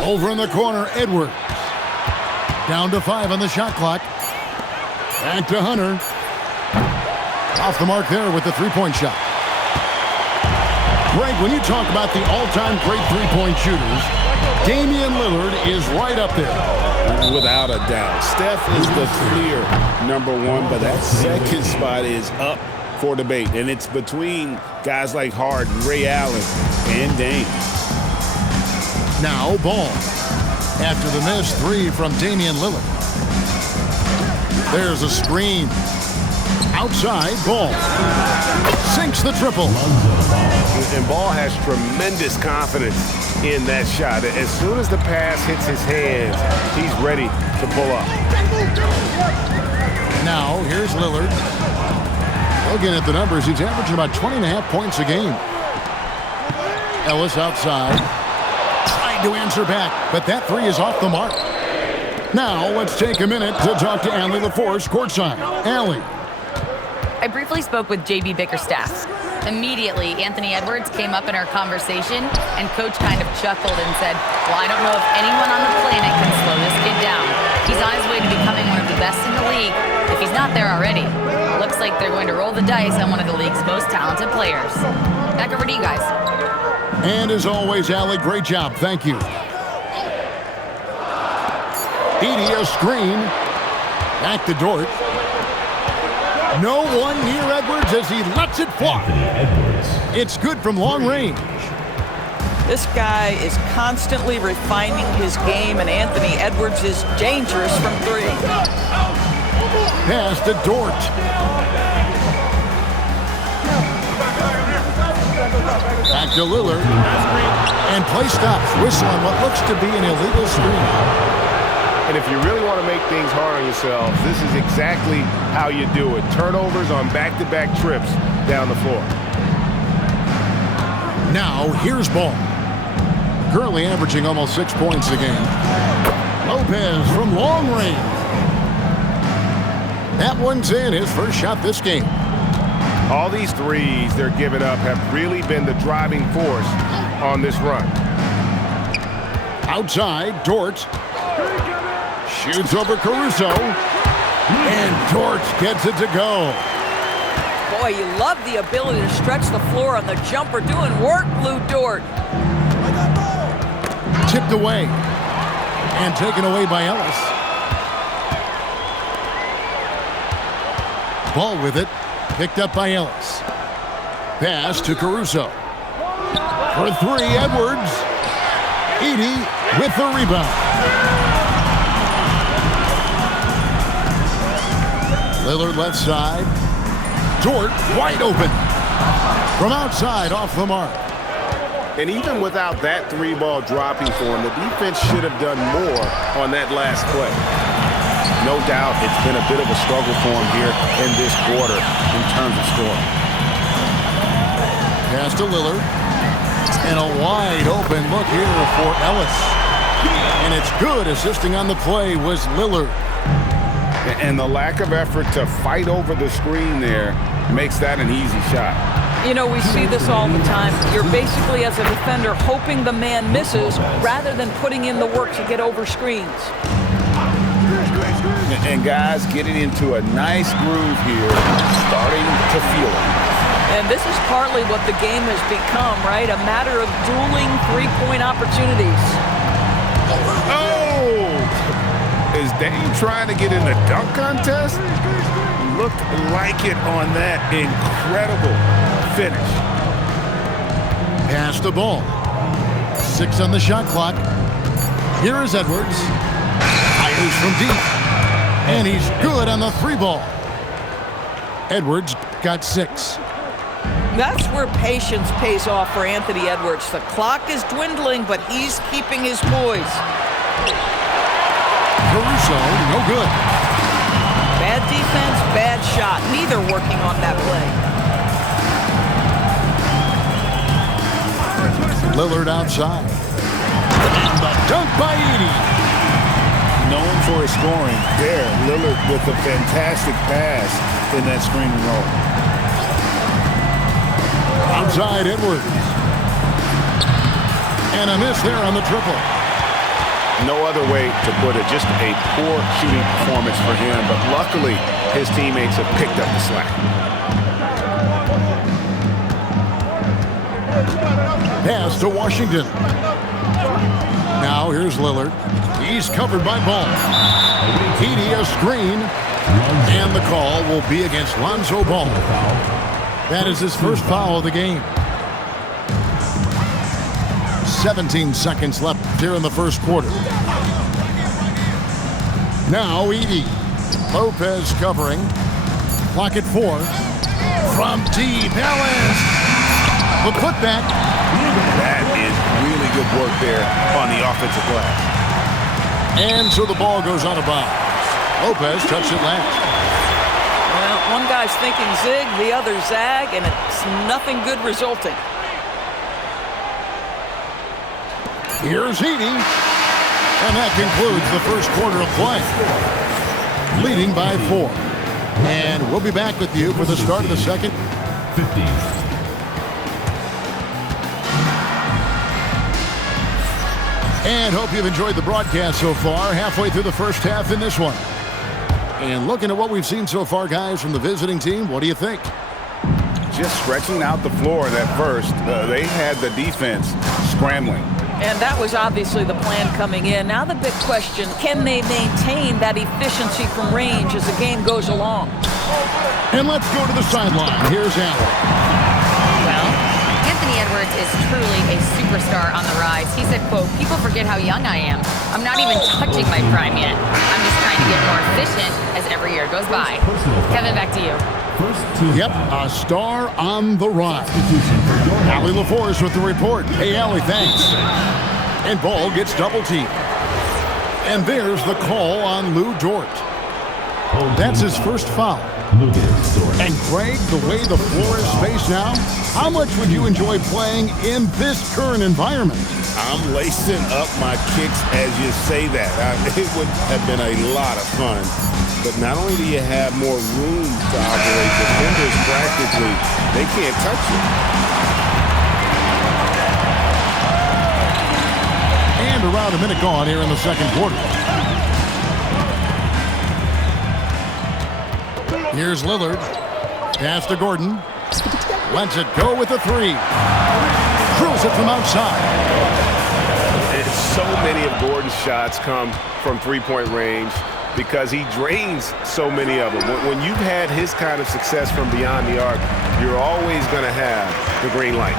Over in the corner, Edwards. Down to 5 on the shot clock. Back to Hunter. Off the mark there with the three-point shot. Greg, when you talk about the all-time great three-point shooters, Damian Lillard is right up there. Without a doubt. Steph is the clear number one, but that second spot is up for debate. And it's between guys like Harden, Ray Allen, and Dame. Now Ball. After the missed three from Damian Lillard. There's a screen. Outside, Ball. Sinks the triple. And Ball has tremendous confidence in that shot. As soon as the pass hits his hands, he's ready to pull up. Now, here's Lillard. Looking at the numbers, he's averaging about 20.5 points a game. Ellis outside. Tried to answer back, but that three is off the mark. Now, let's take a minute to talk to Allie LaForce courtside. Allie. I briefly spoke with J.B. Bickerstaff. Immediately, Anthony Edwards came up in our conversation, and Coach kind of chuckled and said, well, I don't know if anyone on the planet can slow this kid down. He's on his way to becoming one of the best in the league, if he's not there already. Looks like they're going to roll the dice on one of the league's most talented players. Back over to you guys. And as always, Allie, great job. Thank you. Edey, a screen. Back to Dort. No one near Edwards as he lets it fly. It's good from long range. This guy is constantly refining his game, and Anthony Edwards is dangerous from three. Pass to Dort. Back to Lillard. And play stops. Whistle on what looks to be an illegal screen. And if you really want to make things hard on yourselves, this is exactly how you do it. Turnovers on back-to-back trips down the floor. Now, here's Ball. Currently averaging almost 6 points a game. Lopez from long range. That one's in, his first shot this game. All these threes they're giving up have really been the driving force on this run. Outside, Dort. Shoots over Caruso. And Dort gets it to go. Boy, you love the ability to stretch the floor on the jumper. Doing work, Lou Dort. Tipped away. And taken away by Ellis. Ball with it. Picked up by Ellis. Pass to Caruso. For three, Edwards. Edey with the rebound. Lillard left side. Dort wide open. From outside, off the mark. And even without that three ball dropping for him, the defense should have done more on that last play. No doubt it's been a bit of a struggle for him here in this quarter in terms of scoring. Pass to Lillard. And a wide open look here for Ellis. And it's good. Assisting on the play was Lillard. And the lack of effort to fight over the screen there makes that an easy shot. You know, we see this all the time. You're basically, as a defender, hoping the man misses rather than putting in the work to get over screens. And guys getting into a nice groove here, starting to feel it. And this is partly what the game has become, right? A matter of dueling three-point opportunities. Oh! Is Dame trying to get in the dunk contest? Looked like it on that incredible finish. Pass the ball. 6 on the shot clock. Here is Edwards. Fires from deep. And he's good on the three ball. Edwards got 6. That's where patience pays off for Anthony Edwards. The clock is dwindling, but he's keeping his poise. Caruso, no good. Bad defense, bad shot. Neither working on that play. Lillard outside. And the dunk by Edey. Known for his scoring there, Lillard with a fantastic pass in that screen and roll. Outside Edwards. And a miss there on the triple. No other way to put it. Just a poor shooting performance for him. But luckily, his teammates have picked up the slack. Pass to Washington. Now here's Lillard. He's covered by Ball. Edey a screen. And the call will be against Lonzo Ball. That is his first foul of the game. 17 seconds left here in the first quarter. Now Edey. Lopez covering. Clock at 4. From deep. Ellis. The putback. That is really good work there on the offensive glass. And so the ball goes out of bounds. Lopez touched it last. Well, one guy's thinking zig, the other zag, and it's nothing good resulting. Here's Edey. And that concludes the first quarter of play. Leading by 4. And we'll be back with you for the start of the second. 50. And hope you've enjoyed the broadcast so far. Halfway through the first half in this one. And looking at what we've seen so far, guys, from the visiting team, what do you think? Just stretching out the floor in that first. They had the defense scrambling. And that was obviously the plan coming in. Now the big question, can they maintain that efficiency from range as the game goes along? And let's go to the sideline. Here's Allen. Well, Anthony Edwards is truly a superstar on the rise. He said, quote, "People forget how young I am. I'm not even touching my prime yet. I'm just trying to get more efficient as every year goes by." Kevin, back to you. Yep, a star on the rise. Allie LaForce with the report. Hey, Allie, thanks. And Ball gets double teamed. And there's the call on Lou Dort. That's his first foul. And Greg, the way the floor is spaced now, how much would you enjoy playing in this current environment? I'm lacing up my kicks as you say that. It would have been a lot of fun. But not only do you have more room to operate, defenders practically, they can't touch you. And around a minute gone here in the second quarter. Here's Lillard. Pass to Gordon. Lets it go with a 3. Drills it from outside. And so many of Gordon's shots come from three-point range because he drains so many of them. When you've had his kind of success from beyond the arc, you're always going to have the green light.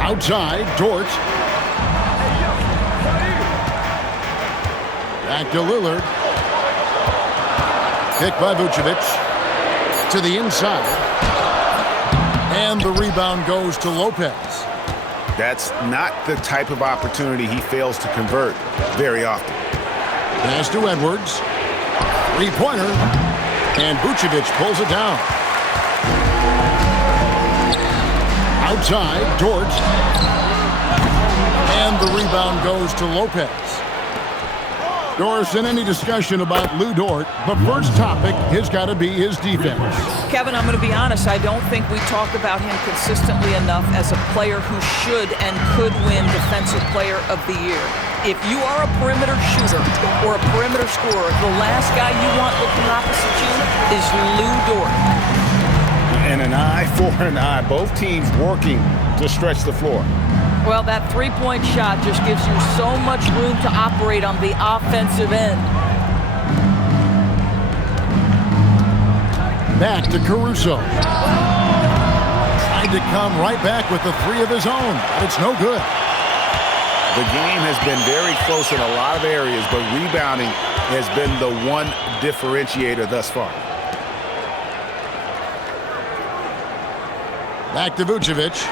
Outside, Dort. Back to Lillard. Picked by Vucevic. To the inside. And the rebound goes to Lopez. That's not the type of opportunity he fails to convert very often. Pass to Edwards. Three-pointer. And Vucevic pulls it down. Outside, Dort. And the rebound goes to Lopez. Doris, in any discussion about Lou Dort, the first topic has got to be his defense. Kevin, I'm going to be honest. I don't think we talk about him consistently enough as a player who should and could win Defensive Player of the Year. If you are a perimeter shooter or a perimeter scorer, the last guy you want looking opposite you is Lou Dort. And an eye for an eye. Both teams working to stretch the floor. Well, that three-point shot just gives you so much room to operate on the offensive end. Back to Caruso. Tried to come right back with the 3 of his own, but it's no good. The game has been very close in a lot of areas, but rebounding has been the one differentiator thus far. Back to Vucevic.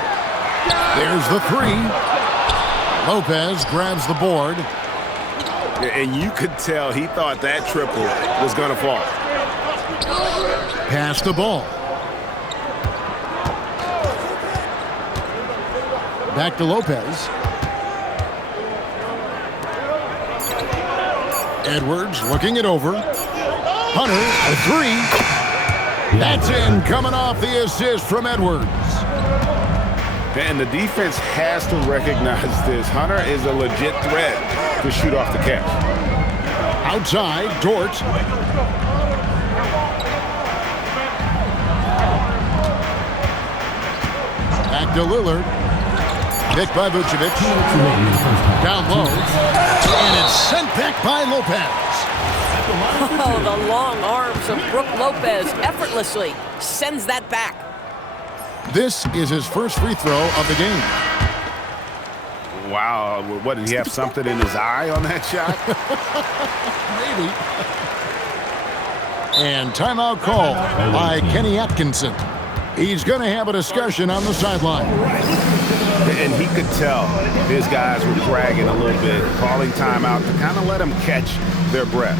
There's the 3. Lopez grabs the board. And you could tell he thought that triple was going to fall. Pass the ball. Back to Lopez. Edwards looking it over. Hunter, a 3. That's in, coming off the assist from Edwards. And the defense has to recognize this. Hunter is a legit threat to shoot off the catch. Outside, Dort. Back to Lillard. Picked by Vucevic. Down low. And it's sent back by Lopez. Oh, the long arms of Brook Lopez effortlessly sends that back. This is his first free throw of the game. Wow. What, did he have something in his eye on that shot? Maybe. And timeout call by Kenny Atkinson. He's going to have a discussion on the sideline. And he could tell his guys were dragging a little bit, calling timeout to kind of let them catch their breath.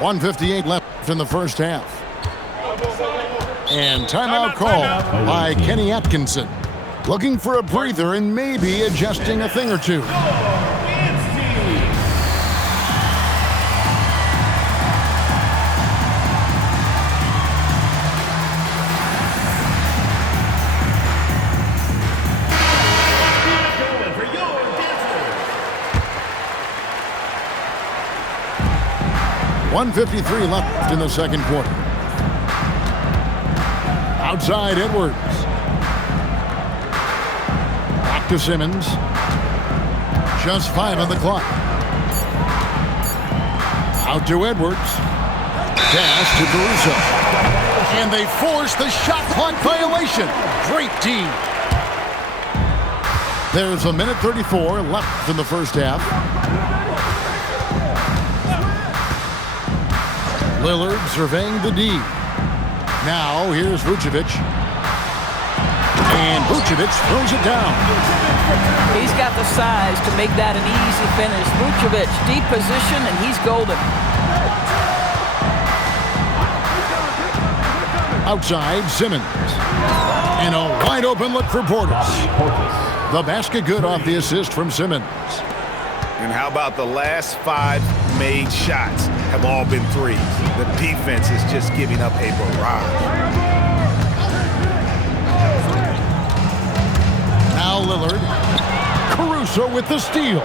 .158 left in the first half. And timeout call by Kenny Atkinson. Looking for a breather and maybe adjusting a thing or two. .153 left in the second quarter. Outside Edwards. Back to Simmons. Just 5 on the clock. Out to Edwards. Pass to Caruso. And they force the shot clock violation. Great D. There's a minute 34 left in the first half. Lillard surveying the D. Now here's Vucevic. And Vucevic throws it down. He's got the size to make that an easy finish. Vucevic, deep position, and he's golden. Outside, Simmons. And a wide open look for Portis. The basket good off the assist from Simmons. And how about the last 5 made shots have all been threes? The defense is just giving up a barrage. Now Lillard. Caruso with the steal.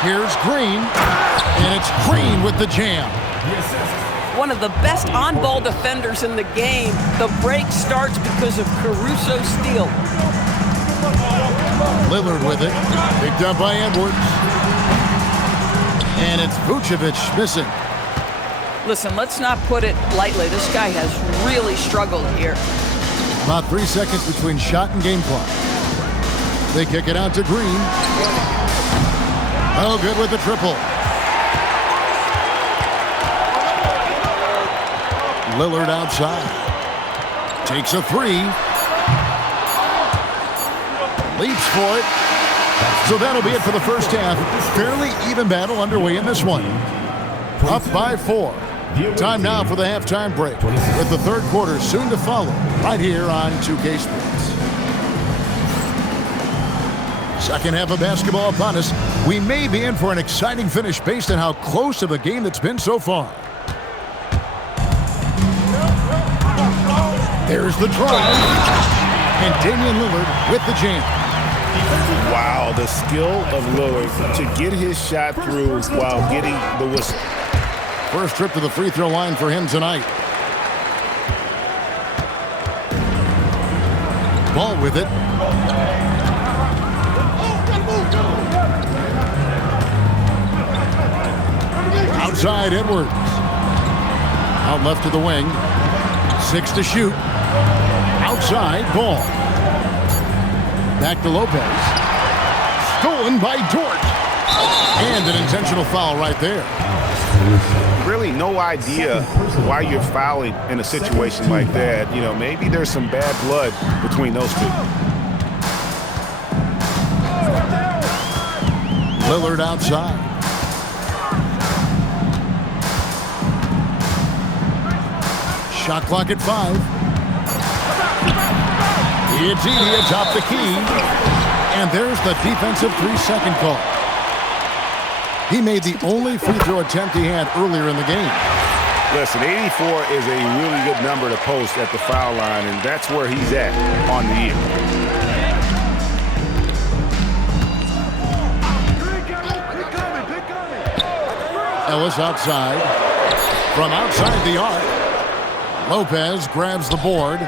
Here's Green. And it's Green with the jam. One of the best on-ball defenders in the game. The break starts because of Caruso's steal. Lillard with it. Picked up by Edwards. And it's Vucevic missing. Listen, let's not put it lightly. This guy has really struggled here. About 3 seconds between shot and game clock. They kick it out to Green. Oh, good with the triple. Lillard outside. Takes a 3. Leaps for it. So that'll be it for the first half. Fairly even battle underway in this one. Up by 4. Time now for the halftime break, with the third quarter soon to follow, right here on 2K Sports. Second half of basketball upon us. We may be in for an exciting finish based on how close to the game it's been so far. There's the drive. And Damian Lillard with the jam. Wow, the skill of Lillard to get his shot through while getting the whistle. First trip to the free throw line for him tonight. Ball with it. Outside Edwards. Out left to the wing. 6 to shoot. Outside, Ball. Back to Lopez. Stolen by Dort. And an intentional foul right there. Really no idea why you're fouling in a situation like that. You know, maybe there's some bad blood between those two. Lillard outside. Shot clock at 5. It's Edey atop the key. And there's the defensive 3-second call. He made the only free throw attempt he had earlier in the game. Listen, 84 is a really good number to post at the foul line, and that's where he's at on the year. Ellis outside. From outside the arc, Lopez grabs the board.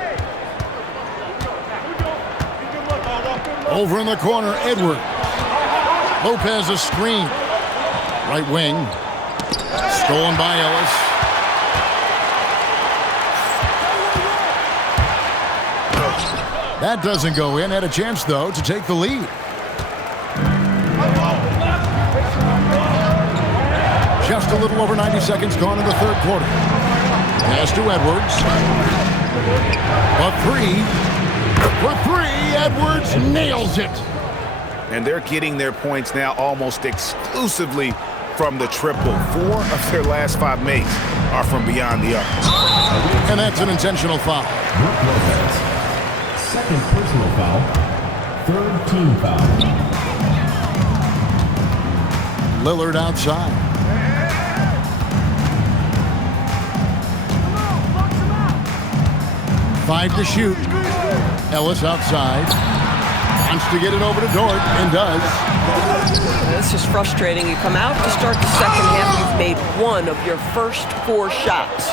Over in the corner, Edwards. Lopez a screen. Right wing. Stolen by Ellis. That doesn't go in. Had a chance, though, to take the lead. Just a little over 90 seconds gone in the third quarter. Pass to Edwards. For three, Edwards nails it. And they're getting their points now almost exclusively from the triple. 4 of their last 5 makes are from beyond the arc. And that's an intentional foul. Second personal foul. Third team foul. Lillard outside. Five to shoot. Ellis outside. Wants to get it over to Dort and does. This is frustrating. You come out to start the second half, you've made 1 of your first 4 shots.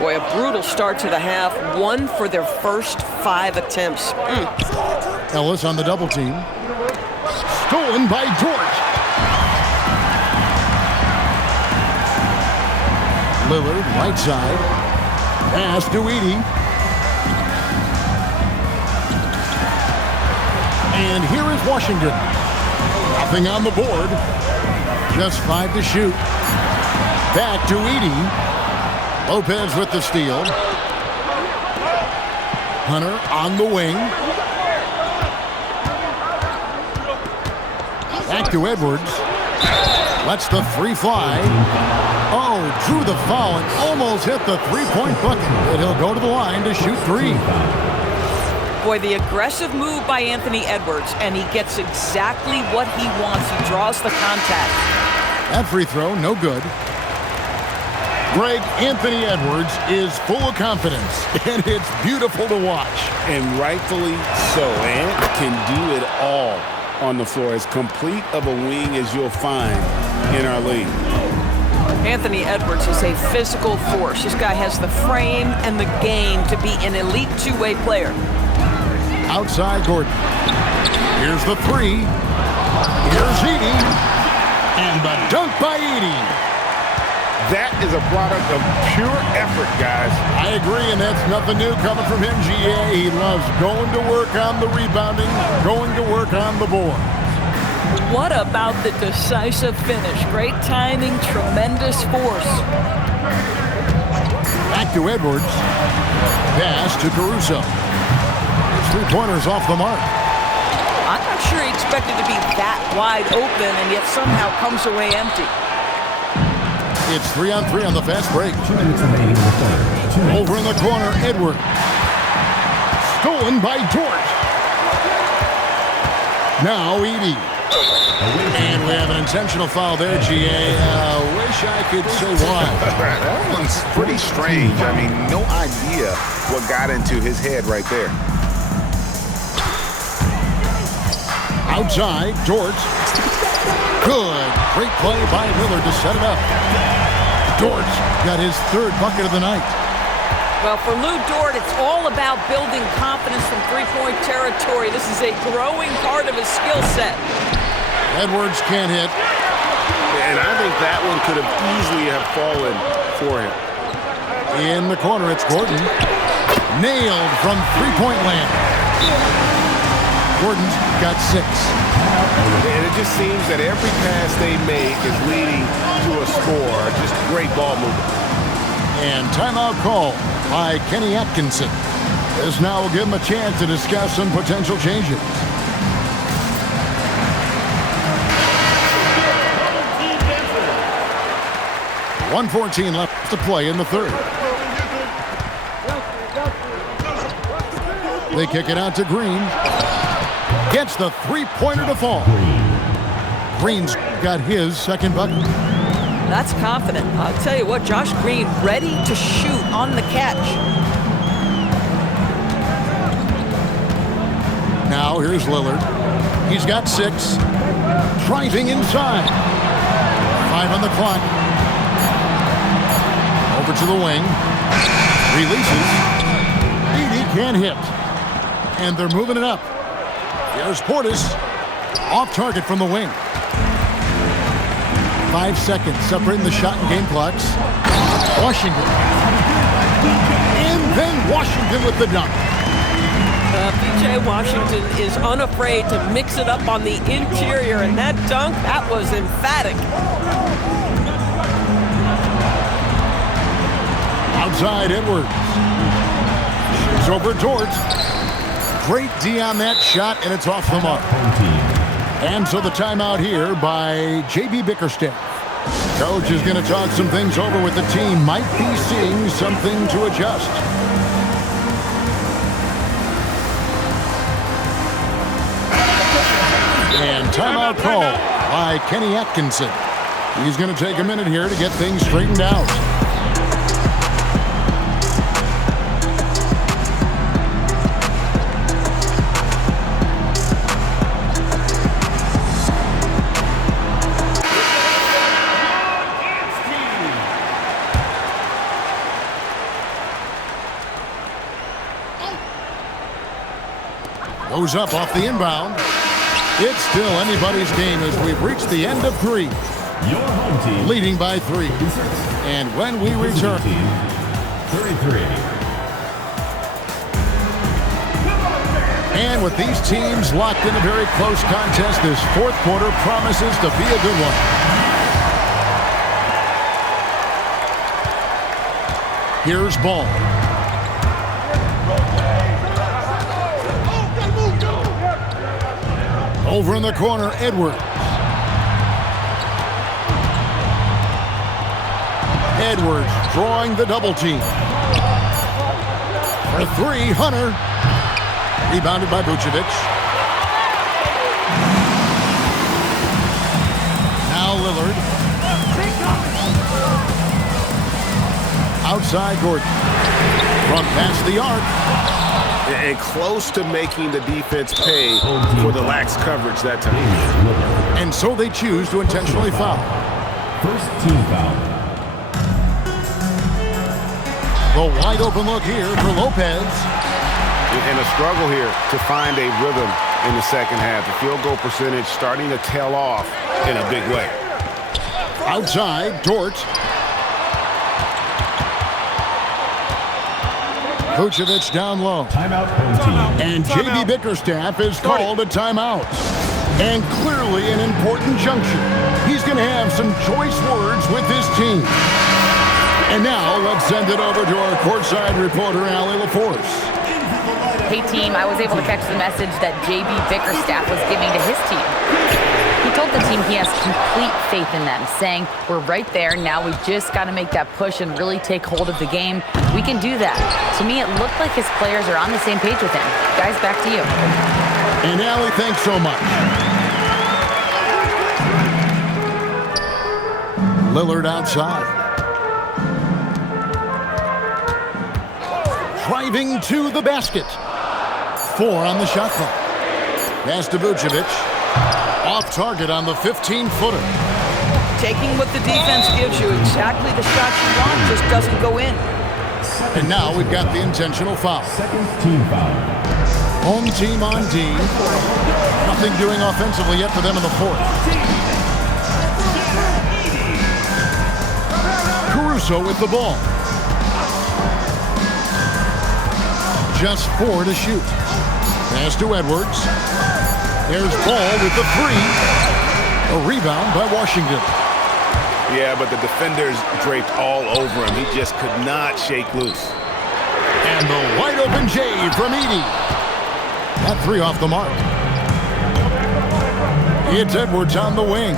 Boy, a brutal start to the half. 1 for their first 5 attempts. Ellis on the double team. Stolen by Dort. Lillard, right side. Pass to Edey. And here is Washington. Nothing on the board. Just 5 to shoot. Back to Edey. Lopez with the steal. Hunter on the wing. Back to Edwards. Lets the 3 fly. Oh, drew the foul and almost hit the 3-point bucket. But he'll go to the line to shoot 3. Boy, the aggressive move by Anthony Edwards, and he gets exactly what he wants. He draws the contact. That free throw, no good. Greg, Anthony Edwards is full of confidence, and it's beautiful to watch. And rightfully so. Ant can do it all on the floor. As complete of a wing as you'll find in our league. Anthony Edwards is a physical force. This guy has the frame and the game to be an elite 2-way player. Outside Gordon. Here's the 3. Here's Edey. And the dunk by Edey. That is a product of pure effort, guys. I agree, and that's nothing new coming from him, GA. He loves going to work on the rebounding, going to work on the board. What about the decisive finish? Great timing, tremendous force. Back to Edwards. Pass to Caruso. 3-pointers off the mark. I'm not sure he expected to be that wide open and yet somehow comes away empty. It's 3-on-3 on the fast break. 2 minutes remaining in the third. Over in the corner, Edwards. Stolen by Dort. Now Edey. And we have an intentional foul there, GA. Wish I could say why. That one's pretty strange. I mean, no idea what got into his head right there. Outside, Dort. Good. Great play by Lillard to set it up. Dort got his 3rd bucket of the night. Well, for Lou Dort, it's all about building confidence from 3-point territory. This is a growing part of his skill set. Edwards can't hit. And I think that one could have easily have fallen for him. In the corner, it's Gordon. Nailed from 3-point land. Gordon's got 6. And it just seems that every pass they make is leading to a score. Just great ball movement. And timeout call by Kenny Atkinson. This now will give him a chance to discuss some potential changes. 1:14 left to play in the third. They kick it out to Green. Gets the three-pointer to fall. Green's got his second bucket. That's confident. I'll tell you what, Josh Green ready to shoot on the catch. Now here's Lillard. He's got 6. Driving inside. 5 on the clock. Over to the wing. Releases. Edey can't hit. And they're moving it up. There's Portis. Off target from the wing. 5 seconds separating the shot and game clocks. Washington. And then Washington with the dunk. P.J. Washington is unafraid to mix it up on the interior, and that dunk, that was emphatic. Outside Edwards. Shoots over Dort. Great D on that shot, and it's off the mark. And so the timeout here by J.B. Bickerstaff. Coach is going to talk some things over with the team. Might be seeing something to adjust. And timeout call by Kenny Atkinson. He's going to take a minute here to get things straightened out. Goes up off the inbound. It's still anybody's game as we've reached the end of 3. Your home team Leading by 3. And when we return, 33. and with these teams locked in a very close contest, this fourth quarter promises to be a good one. Here's Ball. Over in the corner, Edwards. Edwards drawing the double team. For 3, Hunter. Rebounded by Vucevic. Now Lillard. Outside Gordon. Run past the arc. And close to making the defense pay for the lax coverage that time. And so they choose to intentionally foul. First team foul. The wide open look here for Lopez. And a struggle here to find a rhythm in the second half. The field goal percentage starting to tail off in a big way. Outside, Dort. Vucevic down low. Timeout home team. And J.B. Bickerstaff is called a timeout. And clearly an important juncture. He's going to have some choice words with his team. And now let's send it over to our courtside reporter, Allie LaForce. Hey team, I was able to catch the message that J.B. Bickerstaff was giving to his team. He told the team he has complete faith in them, saying, we're right there, now we've just got to make that push and really take hold of the game. We can do that. To me, it looked like his players are on the same page with him. Guys, back to you. And Allie, thanks so much. Lillard outside. Driving to the basket. 4 on the shot clock. Pass to Vucevic. Off target on the 15-footer. Taking what the defense gives you, exactly the shot you want, just doesn't go in. And now we've got the intentional foul. Second team foul. Home team on D. Nothing doing offensively yet for them in the fourth. Caruso with the ball. Just 4 to shoot. Pass to Edwards. There's Ball with the 3. A rebound by Washington. Yeah, but the defenders draped all over him. He just could not shake loose. And the wide open J from Edey. That 3 off the mark. It's Edwards on the wing.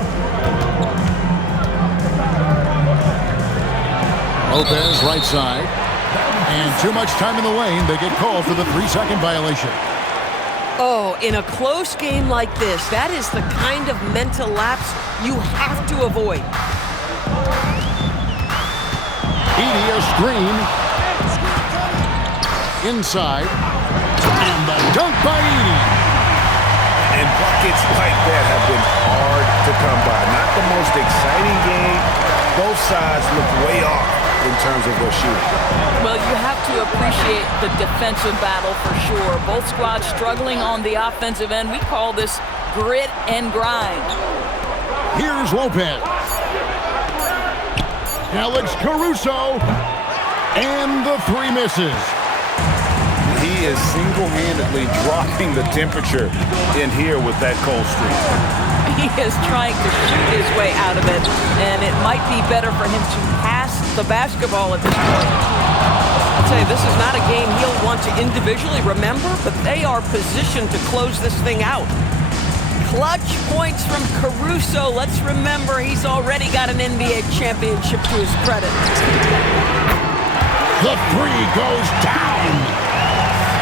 Lopez right side. And too much time in the lane. They get called for the 3-second violation. Oh, in a close game like this, that is the kind of mental lapse you have to avoid. Edey, a screen. Inside. And the dunk by Edey. And buckets like that have been hard to come by. Not the most exciting game. Both sides look way off in terms of their shooting. Well, you have to appreciate the defensive battle for sure. Both squads struggling on the offensive end. We call this grit and grind. Here's Lopez. Alex Caruso. And the 3 misses. He is single-handedly dropping the temperature in here with that cold streak. He is trying to shoot his way out of it, and it might be better for him to pass the basketball at this point. I'll tell you, this is not a game he'll want to individually remember, but they are positioned to close this thing out. Clutch points from Caruso. Let's remember he's already got an NBA championship to his credit. The 3 goes down.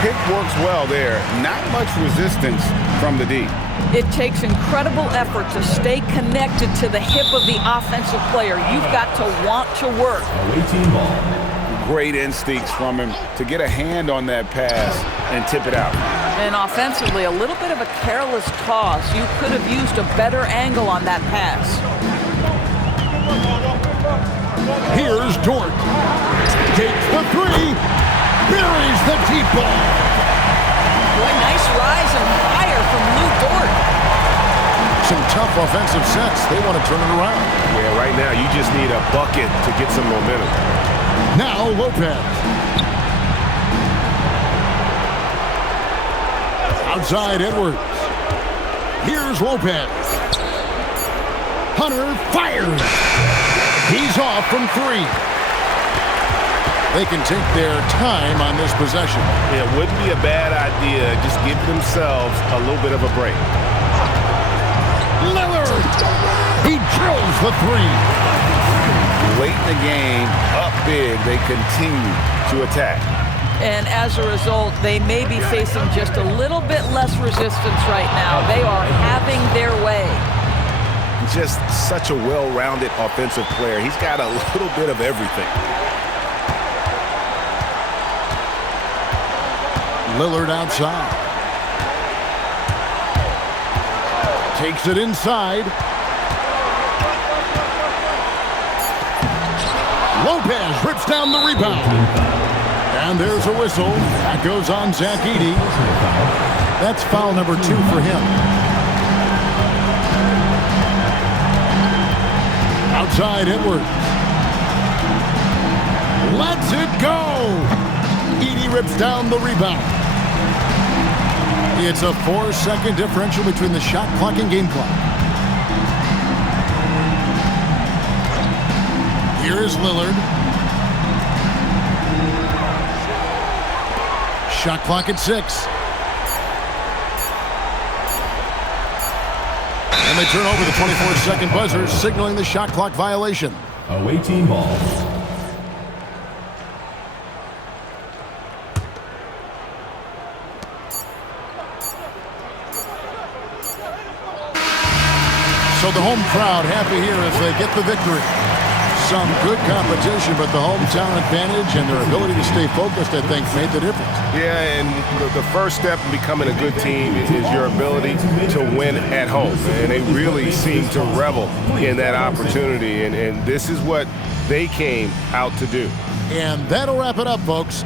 Pick works well there. Not much resistance from the D. It takes incredible effort to stay connected to the hip of the offensive player. You've got to want to work. Away team ball. Great instincts from him to get a hand on that pass and tip it out. And offensively, a little bit of a careless toss. You could have used a better angle on that pass. Here's Dort. Takes the 3. Buries the deep ball. Boy, nice rise and fire from Lou Dort. Some tough offensive sets. They want to turn it around. Yeah, right now you just need a bucket to get some momentum. Now Lopez. Outside Edwards. Here's Lopez. Hunter fires. He's off from 3. They can take their time on this possession. It wouldn't be a bad idea. Just give themselves a little bit of a break. Lillard. He drills the 3. Late in the game, up big, they continue to attack. And as a result, they may be facing just a little bit less resistance right now. They are having their way. Just such a well-rounded offensive player. He's got a little bit of everything. Lillard outside. Takes it inside. Lopez rips down the rebound. And there's a whistle. That goes on Zach Edey. That's foul number 2 for him. Outside Edwards. Lets it go. Edey rips down the rebound. It's a 4-second differential between the shot clock and game clock. Here is Lillard. Shot clock at 6. And they turn over the 24-second buzzer, signaling the shot clock violation. Away team ball. So the home crowd happy here as they get the victory. Some good competition, but the hometown advantage and their ability to stay focused, I think, made the difference. Yeah, and the first step in becoming a good team is your ability to win at home. And they really seem to revel in that opportunity. And this is what they came out to do. And that'll wrap it up, folks.